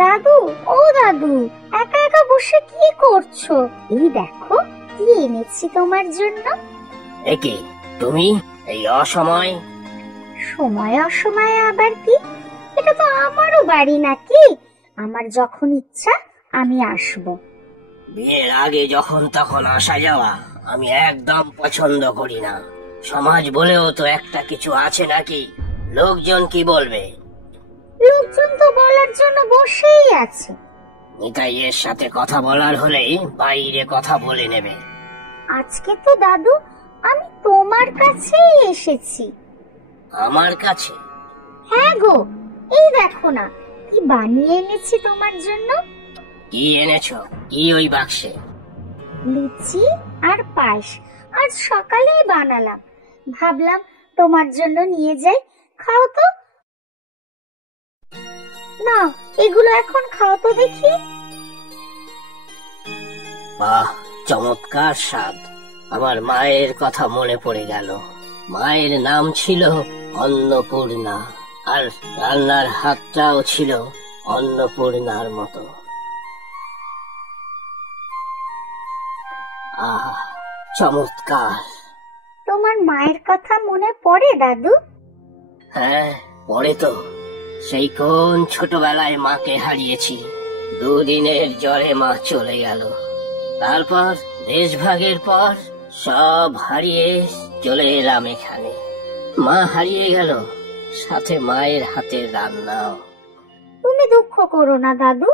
দাদু, ও দাদু, একা একা বসে কি করছো? এই দেখো কি এনেছি তোমার জন্য। একে তুমি এই অসময়? সময় অসময়ে আবার কি? এটা তো আমারও বাড়ি নাকি? আমার যখন ইচ্ছা আমি আসবো। বিয়ের আগে যখন তখন আসা যাওয়া আমি একদম পছন্দ করি না। সমাজ বলেও তো একটা কিছু আছে নাকি? লোকজন কি বলবে? লোকজন তো বলার জন্য বসেই আছে। নিতাইয়ের সাথে কথা বলার হলেই বাইরে কথা বলে নেবে। আজকে তো দাদু আমি তোমার কাছেই এসেছি। আমার কাছে? হ্যাঁ গো, এই দেখো না কি বানিয়ে এনেছি তোমার জন্য। কি এনেছো? কি ওই বাক্সে? লুচি আর পায়েস আজ সকালেই বানালাম, ভাবলাম তোমার জন্য নিয়ে যাই, খাও তো। না, এগুলো এখন খাও তো দেখি। বাহ, চমৎকার স্বাদ। আমার মায়ের কথা মনে পড়ে গেল। মায়ের নাম ছিল অন্নপূর্ণা, আর রান্নার হাতটাও ছিল অন্নপূর্ণার মতো। আহ, চমৎকার। তোমার মায়ের কথা মনে পড়ে দাদু? হ্যাঁ, পড়ে তো। সেই কোন ছোটবেলায় মাকে হারিয়েছি। দুদিনের জ্বরে মা চলে গেল। তারপর দেশভাগের পর সব হারিয়ে চলে এলাম এখানে। মা হারিয়ে গেল, সাথে মায়ের হাতের রান্নাও। তুমি দুঃখ করো না দাদু,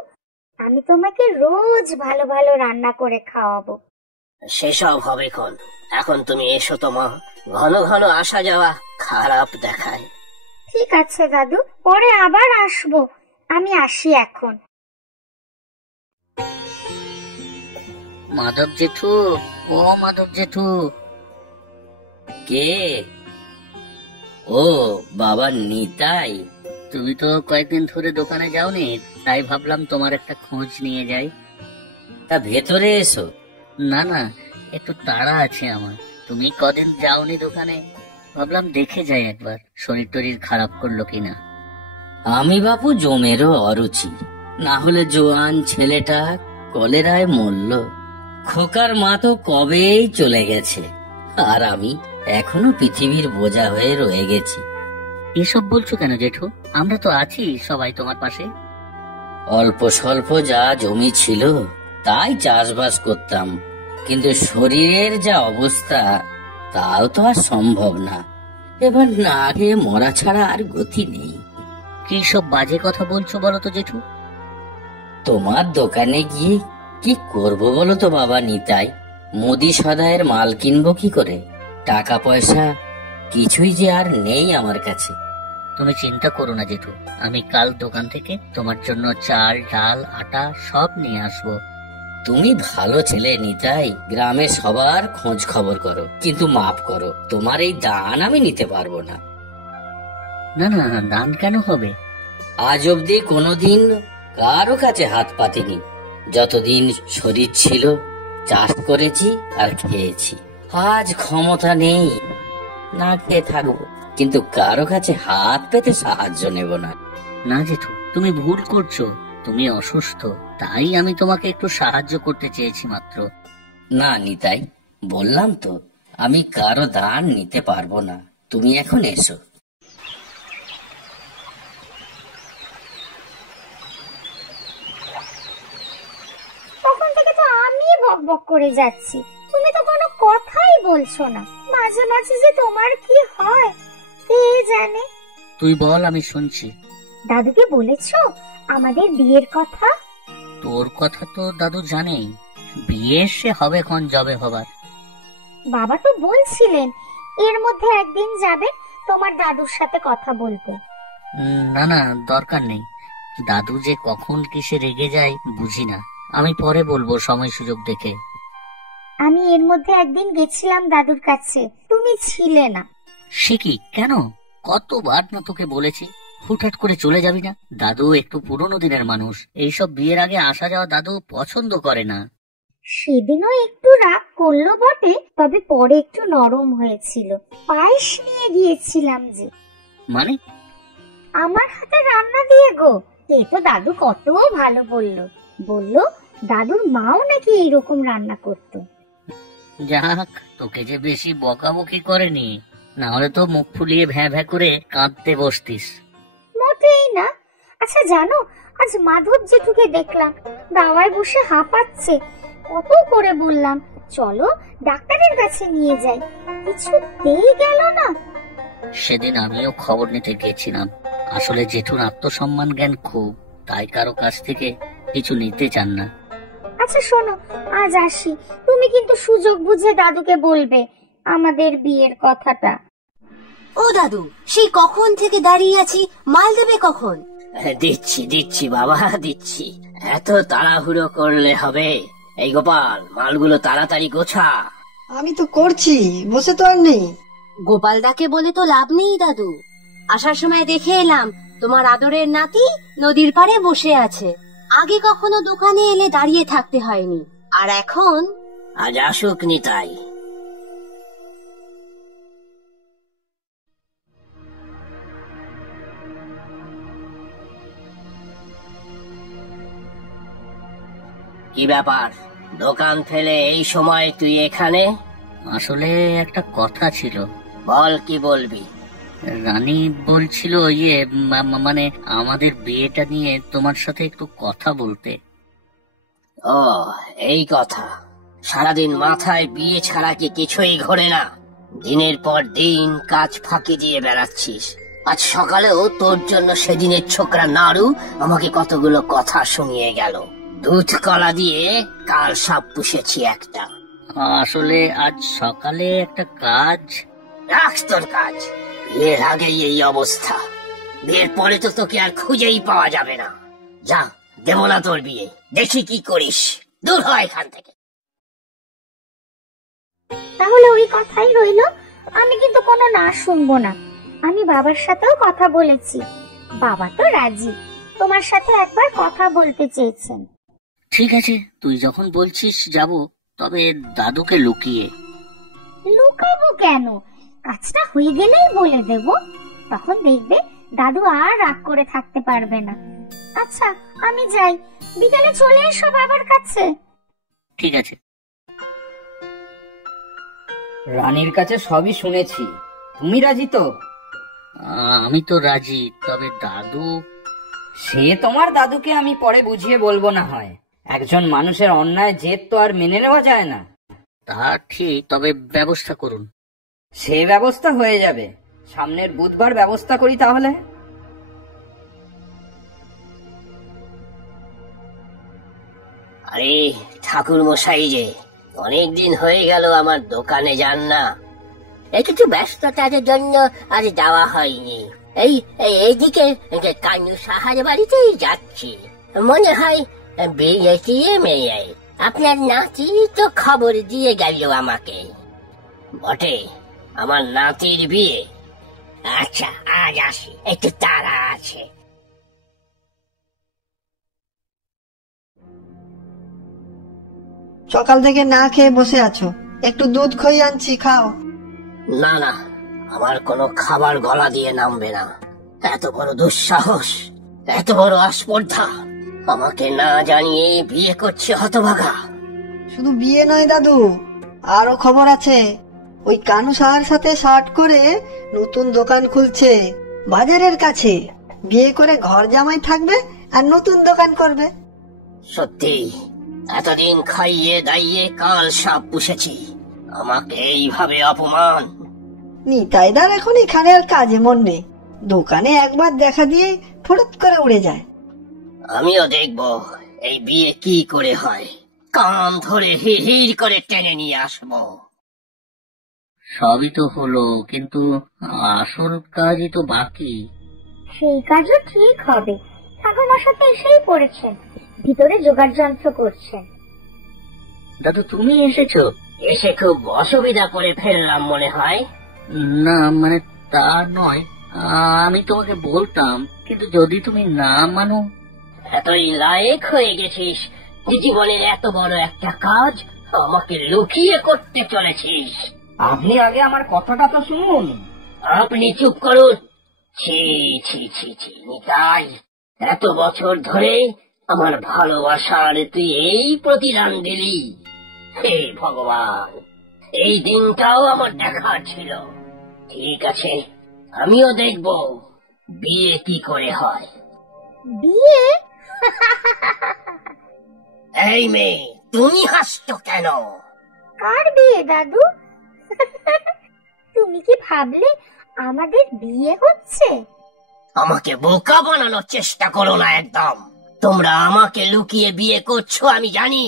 আমি তোমাকে রোজ ভালো ভালো রান্না করে খাওয়াবো। সেসব হবে কোন? এখন তুমি এসো তো মা। ঘন ঘন আসা যাওয়া খারাপ দেখায়। ঠিক আছে দাদু, পরে আবার আসবো। আমি আসি এখন। মাধব জেঠু, ও মাধব জেঠু। কে? ও বাবা নিতাই। তুমি তো কয়েকদিন ধরে দোকানে যাওনি, তাই ভাবলাম তোমার একটা খোঁজ নিয়ে যাই। তা ভেতরে এসো। না না, একটু তাড়া আছে আমার। তুমি কদিন যাওনি দোকানে, ভাবলাম দেখে যাই একবার শরীর টরীর খারাপ করলো কিনা। আমি বাপু জমেরও অরুচি, না হলে জোয়ান ছেলেটা কলেরায় মরল। খোকার মা তো কবেই চলে গেছে, আর আমি এখনো পৃথিবীর বোঝা হয়ে রয়ে গেছি। এসব বলছো কেন জেঠু? আমরা তো আছি সবাই তোমার পাশে। অল্প স্বল্প যা জমি ছিল তাই চাষবাস করতাম, কিন্তু শরীরের যা অবস্থা তাও তো আর সম্ভব না। এবার না খেয়ে মরা ছাড়া আর গতি নেই। কি সব বাজে কথা বলছো বলো তো জেঠু? তোমার দোকানে গিয়ে কি করব বলো তো বাবা নিতাই? মুদি সদায়ের মাল কিনবো কি করে? টাকা পয়সা কিছুই যে আর নেই আমার কাছে। তুমি চিন্তা করো না জেঠু, আমি কাল দোকান থেকে তোমার জন্য চাল ডাল আটা সব নিয়ে আসবো। তুমি ভালো ছেলে নিতাই, গ্রামে সবার খোঁজ খবর করো, কিন্তু মাফ করো, তোমার এই দান আমি নিতে পারবো না। না না, দান কেন হবে? আজ অব্দি কোনোদিন কারো কাছে হাত পাতিনি। যতদিন শরীর ছিল চাষ করেছি আর খেয়েছি। আজ ক্ষমতা নেই, না খেয়ে থাকবো, কিন্তু কারো কাছে হাত পেতে সাহায্য নেব না। না জেঠু, তুমি ভুল করছো। তুমি অসুস্থ, তাই আমি তোমাকে একটু সাহায্য করতে চেয়েছি মাত্র। না নিতাই, বললাম তো আমি কারো দান নিতে পারবো না। তুমি এখন এসো। তখন থেকে তো আমি বক বক করে যাচ্ছি, তুমি তো কোনো কথাই বলছো না। মাঝে মাঝে যে তোমার কি হয় কে জানে। তুই বল, আমি শুনছি। দাদুকে বলেছো আমাদের বিয়ের কথা? তোর কথা তো দাদু জানেই, বিয়ে সে হবে কোন যাবে হবার। বাবা তো বলছিলেন এর মধ্যে একদিন যাবে তোমার দাদুর সাথে কথা বলতে। না না, দরকার নেই। দাদু যে কখন কিসে রেগে যায় বুঝি না। আমি পরে বলবো সময় সুযোগ দেখে। আমি এর মধ্যে একদিন গেছিলাম দাদুর কাছে, তুমি ছিলে না। সে কি, কেন? কতবার না তোকে বলেছি হুটহাট করে চলে যাবি না। দাদু একটু পুরনো দিনের মানুষ, এইসব বিয়ের আগে আসা যাওয়া দাদু পছন্দ করে না। সেদিনও একটু রাগ করলো বটে, তবে পরে একটু নরম হয়েছিল। পায়েস নিয়ে গিয়েছিলাম যে। মানে? আমার হাতে রান্না দিয়ে গো, এ তো দাদু কত ভালো বললো। বললো দাদুর মাও নাকি এইরকম রান্না করতো। যাক, তোকে যে বেশি বকাবকি করেনি, না হলে তো মুখ ফুলিয়ে ভ্যাঁ ভ্যাঁ করে কাঁদতে বসতিস। মোটেই না। আচ্ছা জানো, আজ মাধব জেঠুকে দেখলাম দাওয়ায় বসে হাঁপাচ্ছে। কত করে বললাম চলো ডাক্তারের কাছে নিয়ে যাই, কিছুতেই গেল না। সেদিন আমিও খবর নিতে গেছিলাম। আসলে জেঠুর আত্মসম্মান জ্ঞান খুব, তাই কারো কাছ থেকে কিছু নিতে চান না। আচ্ছা শোনো, আজ আসি, তুমি কিন্তু সুযোগ বুঝে দাদুকে বলবে আমাদের বিয়ের কথাটা। ও দাদু, সেই কখন থেকে দাঁড়িয়ে আছি, মাল দেবে কখন? দিচ্ছি দিচ্ছি বাবা, দিচ্ছি। এত তাড়াহুড়ো করলে হবে? এই গোপাল, মালগুলো তাড়াতাড়ি গোছা। আমি তো করছি, বসে তো আর নেই। গোপালদাকে বলে তো লাভ নেই দাদু। আসার সময় দেখে এলাম তোমার আদরের নাতি নদীর পাড়ে বসে আছে। আগে কখনো দোকানে এলে দাঁড়িয়ে থাকতে হয়নি, আর এখন? আজ আসুক নিতাই। কি ব্যাপার, দোকান ফেলে এই সময় তুই এখানে? আসলে একটা কথা ছিল। বল, কি বলবি? রানী বলছিল মানে আমাদের বিয়েটা নিয়ে তোমার সাথে একটু কথা বলতে। ও, এই কথা। সারাদিন মাথায় বিয়ে ছাড়া কি কিছুই ঘোরে না? দিনের পর দিন কাজ ফাঁকি দিয়ে বেড়াচ্ছিস। আজ সকালেও তোর জন্য সেদিনের ছোকরা নাড়ু আমাকে কতগুলো কথা শুনিয়ে গেল। দুধ কলা দিয়ে কাল সাপ পুষেছি একটা। আসলে আজ সকালে একটা কাজ। রাখ তোর কাজ। বিয়ের আগেই এই অবস্থা, বিয়ের পরে তো তোকে আর খুঁজেই পাওয়া যাবে না। যা, দেব না তোর বিয়ে, দেখি কি করিস। দূর হয় এখান থেকে। তাহলে ওই কথাই রইলো, আমি কিন্তু কোনো না শুনবো না। আমি বাবার সাথেও কথা বলেছি, বাবা তো রাজি। তোমার সাথে একবার কথা বলতে চেয়েছেন। ঠিক আছে, তুই যখন বলছিস যাব, তবে দাদুকে লুকিয়ে। লুকাবো কেন? কাজটা হয়ে গেলেই বলে দেব, তখন দেখবে দাদু আর রাগ করে থাকতে পারবে না। আচ্ছা আমি যাই, বিকালে চলে এসো বাবার কাছে। ঠিক আছে। রানীর কাছে সবই শুনেছি, তুমি রাজি তো? আমি তো রাজি, তবে দাদু। সে তোমার দাদুকে আমি পরে বুঝিয়ে বলবো না হয়। একজন মানুষের অন্যায় জেদ তো আর মেনে নেওয়া যায় না। তা ঠিক, তবে ব্যবস্থা করুন। সে ব্যবস্থা হয়ে যাবে, সামনের বুধবার ব্যবস্থা করি তাহলে। আরে ঠাকুর মশাই যে, অনেকদিন হয়ে গেল আমার দোকানে যান না। একটু ব্যস্ততার জন্য আজ যাওয়া হয়নি। এইদিকে কানু সাহার বাড়িতেই যাচ্ছি। মনে হয় বিয়ে টিয়ে মেয়ে। আপনার নাতি তো খবর দিয়ে গেল আমাকে। বটে, আমার নাতির বিয়ে। আচ্ছা আজ আসি, একটু তাড়া আছে। সকাল থেকে না খেয়ে বসে আছো, একটু দুধ খই আনছি, খাও। না না, আমার কোনো খাবার গলা দিয়ে নামবে না। এত বড় দুঃসাহস, এত বড় আস্পর্ধা! আমাকে না জানিয়ে বিয়ে করছে হতভাগা। শুধু বিয়ে নয় দাদু, আরো খবর আছে। ওই কানু সাহার সাথে শার্ট করে নতুন দোকান খুলছে বাজারের কাছে। বিয়ে করে ঘর জামাই থাকবে আর নতুন দোকান করবে। সত্যি, এতদিন খাইয়ে দাইয়ে কাল সাপ পুষেছি, আমাকে এইভাবে অপমান! নিতাইদার এখন এখানে আর কাজে মন নেই, দোকানে একবার দেখা দিয়ে ফরত করে উড়ে যায়। আমিও দেখব এই বিয়ে কি করে হয়, কান ধরে হিড় করে টেনে নিয়ে আসবো। সবই তো হলো, কিন্তু আসল কাজই তো বাকি। সেই কাজও ঠিক হবে। ঠাকুরমশাই তো এসেই পড়েছেন, ভিতরে জোগাড় যন্ত্র করছেন। দাদু, তুমি এসেছো? এসে খুব অসুবিধা করে ফেললাম মনে হয়। না মানে তা নয়, আমি তোমাকে বলতাম, কিন্তু যদি তুমি না মানো। এতই লায়েক হয়ে গেছিস, জীবনের এত বড় একটা কাজ আমাকে লুকিয়ে করতে চলেছিস। আপনি আগে আমার কথাটা তো শুনুন। আপনি চুপ করুন। ছি ছি ছি ছি, নিতাই, এত বছর ধরে আমার ভালোবাসার তুই এই প্রতিদান দিলি। হে ভগবান, এই দিনটাও আমার দেখার ছিল। ঠিক আছে, আমিও দেখব বিয়ে কি করে হয়। বিয়ে? এই মেয়ে, তুমি হাসছো কেন? কার বিয়ে দাদু? তুমি কি ভাবলে আমাদের বিয়ে হচ্ছে? আমাকে বোকা বানানোর চেষ্টা করো না একদম। তোমরা আমাকে লুকিয়ে বিয়ে করছো আমি জানি।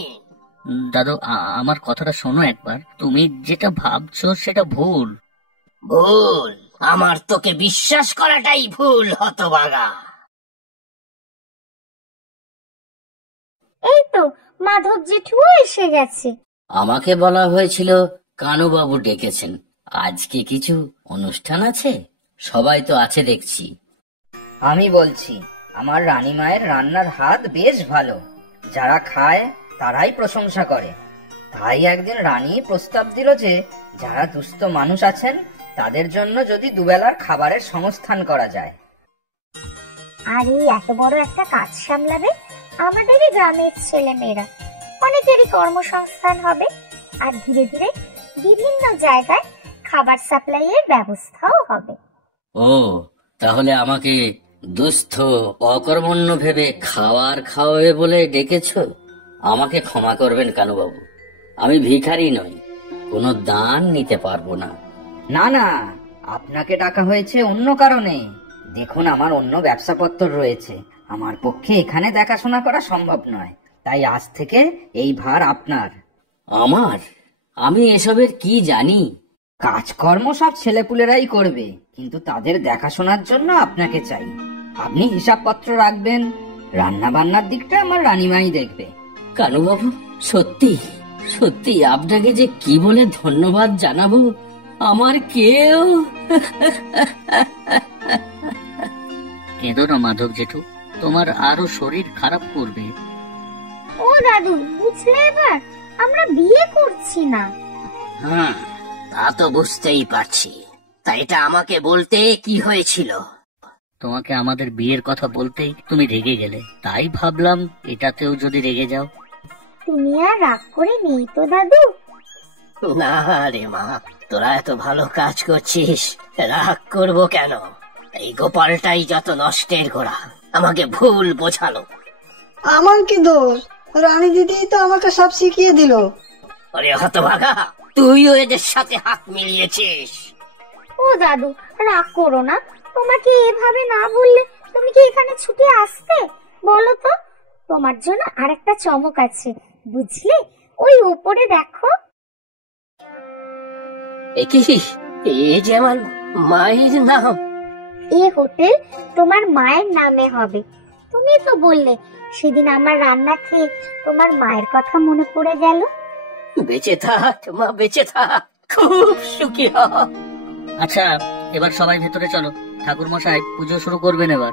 দাদু, আমার কথাটা শোনো একবার। তুমি যেটা ভাবছো সেটা ভুল। ভুল? আমার তোকে বিশ্বাস করাটাই ভুল, হতভাগা। এই তো মাধব জেঠুও এসে গেছে। আমাকে বলা হয়েছিল কানুবাবু ডেকেছেন। আজকে কিছু অনুষ্ঠান আছে? সবাই তো আছে দেখছি। আমি বলছি, আমার রানীমায়ের রান্নার হাত বেশ ভালো। যারা খায় তারাই প্রশংসা করে। তাই একদিন রানী প্রস্তাব দিল যে যারা দুস্থ মানুষ আছেন তাদের জন্য যদি দুবেলার খাবারের সংস্থান করা যায়। আর এই এত বড় একটা কাজ সামলাবে আমাদেরই গ্রামের ছেলে মেয়েরা। অনেকেরই কর্মসংস্থান হবে, আর ধীরে ধীরে বিভিন্ন জায়গায় খাবার সাপ্লাইয়ের ব্যবস্থাও হবে। ও, তাহলে আমাকে দুস্থ অকর্মণ্য ভেবে খাওয়াবে বলে ডেকেছো? আমাকে ক্ষমা করবেন কানুবাবু, আমি ভিখারি নই, কোনো দান নিতে পারবো না। না না, আপনাকে ডাকা হয়েছে অন্য কারণে। দেখুন, আমার অন্য ব্যবসাপত্র রয়েছে। আমার পক্ষে এখানে দেখাশোনা করা সম্ভব নয়। তাই আজ থেকে এই ভার আপনার। আমার? আমি এসবের কি জানি? কাজকর্ম সব ছেলেপুলেরাই করবে, কিন্তু তাদের দেখাশোনার জন্য আপনাকে চাই। আপনি হিসাবপত্র রাখবেন, রান্না বান্নার দিকটা আমার রানীমাই দেখবে। কানুবাবু, সত্যি সত্যি আপনাকে যে কি বলে ধন্যবাদ জানাবো। আমার কেউ কেঁদো না মাধব জেঠু, তোমার আরো শরীর খারাপ করবে। ও দাদু, বুঝলে এবার আমরা বিয়ে করছি না। হুম, তা তো বুঝতেই পারছি। তা এটা আমাকে বলতে কি হয়েছিল? তোমাকে আমাদের বিয়ের কথা বলতেই তুমি রেগে গেলে, তাই ভাবলাম এটাতেও যদি রেগে যাও। তুমি আর রাগ করে নেই তো দাদু? না রে মা, তোরা এত ভালো কাজ করছিস, রাগ করবো কেন? এই গোপালটাই যত নষ্টের গোড়া, আমাকে ভুল বোঝালো। আমার কি দোষ? রানী দিদি তো আমাকে সব শিখিয়ে দিল। আরে হতভাগা, তুইও এদের সাথে হাত মিলিয়েছিস। ও দাদু, রাগ করো না। তোমাকে এভাবে না বললে তুমি কি এখানে ছুটে আসতে? বলো তো, তোমার জন্য আরেকটা চমক আছে, বুঝলে? ওই উপরে দেখো। এ কি? এই যে আমার মায়ের নাম। এ হোটেল তোমার মায়ের নামে হবে। তুমি তো বললে সেদিন আমার রান্না খেয়ে তোমার মায়ের কথা মনে পড়ে গেল। বেঁচে থাক মা, বেঁচে থাক, খুব সুখী হ। আচ্ছা, এবার সবাই ভেতরে চলো। ঠাকুর মশাই পুজো শুরু করবেন এবার।